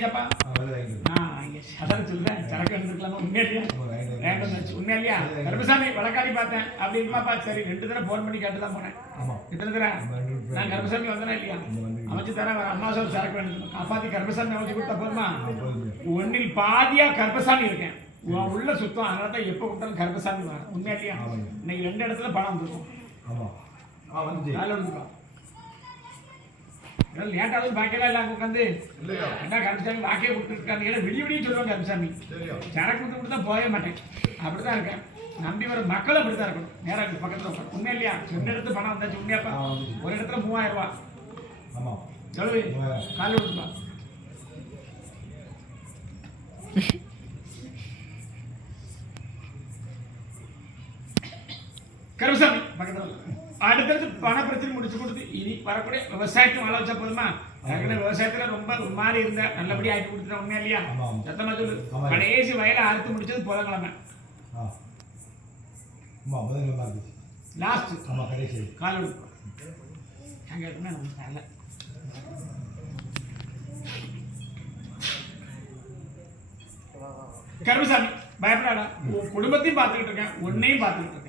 வாங்கியாச்சப்பா? அதான் சொல்றேன், சரக்கு எடுத்துக்கலாமா? உண்மையிலையா? வேண்டாம் உண்மையிலையா? கருப்பசாமி வழக்காடி பார்த்தேன் அப்படி இருமாப்பா. சரி 2 தடவை ஃபோன் பண்ணி கேட்டு தான் போனேன். நான் கருப்பசாமி வந்தேனா இல்லையா? அமைச்சு தரேன். அம்மா சொல்ல சரக்கு வேணும் காப்பாத்தி கருப்பசாமி அமைச்சு கொடுத்தா போதுமா? ஒன்னில் பாதியா கருப்பசாமி இருக்கேன். உள்ள சுத்தம். அதனால தான் எப்போ கொடுத்தாலும் கருப்பசாமி வர. உண்மையிலையா? இன்னைக்கு 2 இடத்துல பணம் வந்துருக்கும். லேட்டாவது பாக்கியெல்லாம் எல்லாம் உட்காந்து என்ன கருப்பசாமி வாக்கிய கொடுத்துருக்காங்க. விடிய விடிய சொல்லுவாங்க கருப்பசாமி. சரக்கு கொடுத்து கொடுத்தா போக மாட்டேன். அப்படிதான் இருக்கேன். நம்பி வர மக்கள் அப்படித்தான் இருக்கணும். நேரம் பக்கத்தில் உட்காந்து. உண்மை இல்லையா? 2 இடத்துல பணம் வந்தாச்சு. உண்மையாப்பா? ஒரு இடத்துல 3000 ரூபா. சொல்லு காலையில் கொடுத்துப்பா. கருப்பசாமி பக்கத்தில் அடுத்தடுத்து பண பிரச்சனை முடிச்சு கொடுத்து இனி வரக்கூடிய விவசாயத்தையும் வாழ வச்சா போதுமா? விவசாயத்துல ரொம்ப ஒரு மாதிரி இருந்த நல்லபடியா ஆக்கி கொடுத்துட்டா. உண்மையா இல்லையா? சத்தமா சொல்லு. கடைசி வயலை அறுத்து முடிச்சது புதன்கிழமை லாஸ்ட் கால கருப்பசாமி பயப்படாடா. உன் குடும்பத்தையும் பார்த்துக்கிட்டு இருக்கேன், உன்னையும் பார்த்துக்கிட்டு இருக்கேன்.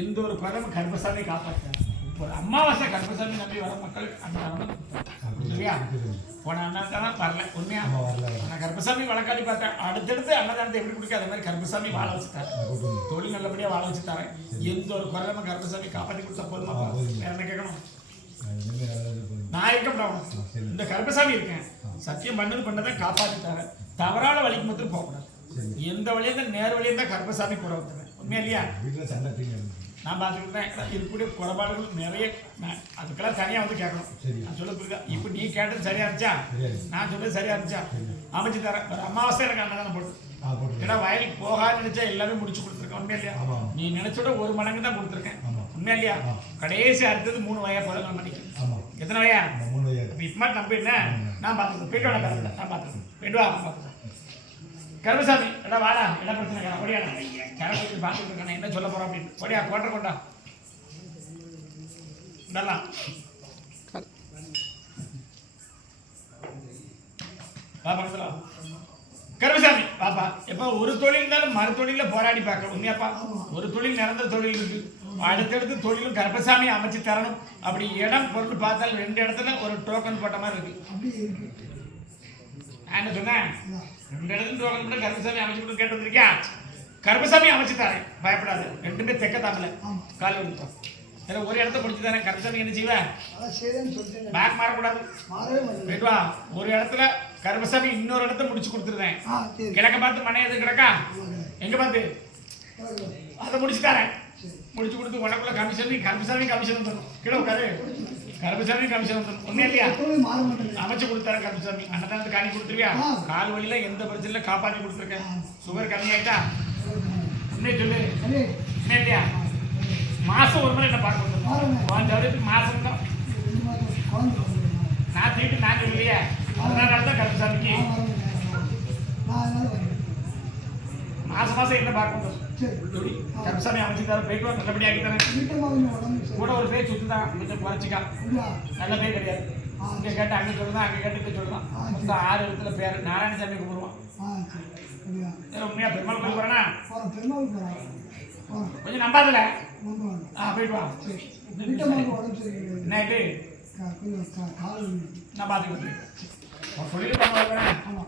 எந்த ஒரு குறையும் கருப்பசாமி காப்பாற்றேன். இப்போ அமாவாசை கருப்பசாமி நம்பி வர மக்கள் இல்லையா? போன அண்ணாதான் வரல. உண்மையா? நான் கருப்பசாமி வழக்காடி பார்த்தேன். அடுத்தடுத்து அன்னதானத்தை எப்படி கொடுக்க அதே மாதிரி கருப்பசாமி வாழ வச்சுட்டாரு. தொழில் நல்லபடியா வாழ வச்சுட்டாரு. எந்த ஒரு குறையும் கருப்பசாமி காப்பாற்றி கொடுத்தா போதுமா? வேற என்ன கேட்கணும்? நான் இருக்கப்படாவும் இந்த கருப்பசாமி இருக்கேன். சத்தியம் பண்ணதை காப்பாற்றிட்டாரு. தவறான வழிக்கு மட்டும் போகக்கூடாது. எந்த வழியா தான் நேர் வழியா தான் கருப்பசாமி கூட வந்துடுவேன். உண்மையா இல்லையா? நான் பார்த்துக்கிட்டேன். இருக்கக்கூடிய குறைபாடுகள் நிறைய. அதுக்கெல்லாம் தனியாக வந்து கேட்கணும். நான் சொல்ல புரியுதா? இப்போ நீ கேட்டது சரியா இருந்துச்சா? நான் சொன்னது சரியா இருந்துச்சா? அமைச்சு தரேன். ஒரு அமாவாசை எனக்கு அன்னதானம் போட்டு. ஏன்னா வயலுக்கு போகாது நினைச்சா எல்லாமே முடிச்சு கொடுத்துருக்கேன். உண்மையா இல்லையா? நீ நினைச்சோட 1 மடங்கு தான் கொடுத்துருக்கேன். உண்மையா இல்லையா? கடைசி அடுத்தது 3 வயா போதும் மணிக்கு. எத்தனை வயா? 3 வயா. இப்போ மாதிரி நம்பிடுனா நான் பார்த்துக்கிறேன். போயிட்டு வாடா கருப்பா. நான் பார்த்துக்கிறேன். போயிட்டு வா. பார்த்துக்கிறேன். கருப்பசாமி எடா வாடா. என்ன பிரச்சனை? ஒடியாடா. கரப்பை பார்த்துட்டு இருக்கேன். என்ன சொல்ல போறோம் அப்படின்னு. ஒடியா கோட்டை கொண்டா நல்லா பக்கத்துல கருப்பசாமி பாப்பா. எப்ப ஒரு தொழில் இருந்தாலும் மறு தொழில போராடி பார்க்க. உண்மையாப்பா? ஒரு தொழில் நிரந்தர தொழில் இருக்கு. அடுத்தடுத்து தொழிலும் கருப்பசாமி அமைச்சு தரணும். அப்படி இடம் பொருள் பார்த்தால் 2 இடத்துல ஒரு டோக்கன் போட்ட மாதிரி இருக்கு. நான் என்ன சொன்னேன்? 2 இடத்துல டோக்கன் போட்டு கருப்பசாமி அமைச்சு கொடுத்து கேட்டு வந்திருக்கியா? கருப்பசாமி அமைச்சு தரேன். பயப்படாது. 2மே தெக்க தாமல கால் வந்துட்டோம். ஒரு இடத்த பிடிச்சி தானே கருப்பசாமி என்ன செய்வேன்? பேக் மாறக்கூடாது. போயிட்டு வா. ஒரு இடத்துல கருப்பசாமி இன்னொரு இடத்த முடிச்சு கொடுத்துருவேன். கிழக்க பார்த்து மனை எது கிடக்கா? எங்க பார்த்து அதை முடிச்சு தரேன். முடிச்சு கொடுத்து உனக்குள்ள கமிஷன் கருப்பசாமி கமிஷன் வந்துடும். கீழே உட்காரு. கருப்பசாமி கமிஷன் வந்துடும். உண்மையா இல்லையா? அமைச்சு கொடுத்தாரு கருப்பசாமி. அன்னதானத்தை காணி கொடுத்துருவியா? கால் வழியில எந்த பிரச்சனையில காப்பாற்றி கொடுத்துருக்கேன். சுகர் கம்மியாயிட்டா? உண்மையை சொல்லு. உண்மையா இல்லையா? மாசம் ஒரு முறை என்ன பார்க்க மாசம் தான் நான் தீட்டு நான் இல்லையா? அதனால தான் கருப்பசாமிக்கு மாசம் என்ன பார்க்கணும். கருப்பசாமி அமைச்சு தர போயிட்டு வா. நல்லபடியா ஆக்கி தரேன். கூட ஒரு பேர் சுத்துதான் கொஞ்சம் குறைச்சிக்கா. நல்ல பேர் கிடையாது. இங்க கேட்டு அங்கே சொல்லுதான், அங்கே கேட்டு இங்கே சொல்லுதான். மொத்தம் 6 இடத்துல பேர். நாராயணசாமி கும்பிடுவான். உண்மையா பெருமாள் கும்பிடுறேன்னா கொஞ்சம் நம்பாதல. போயிட்டு வா. நைட்டு நான் பார்த்துக்கிட்டு தொழில் பண்ண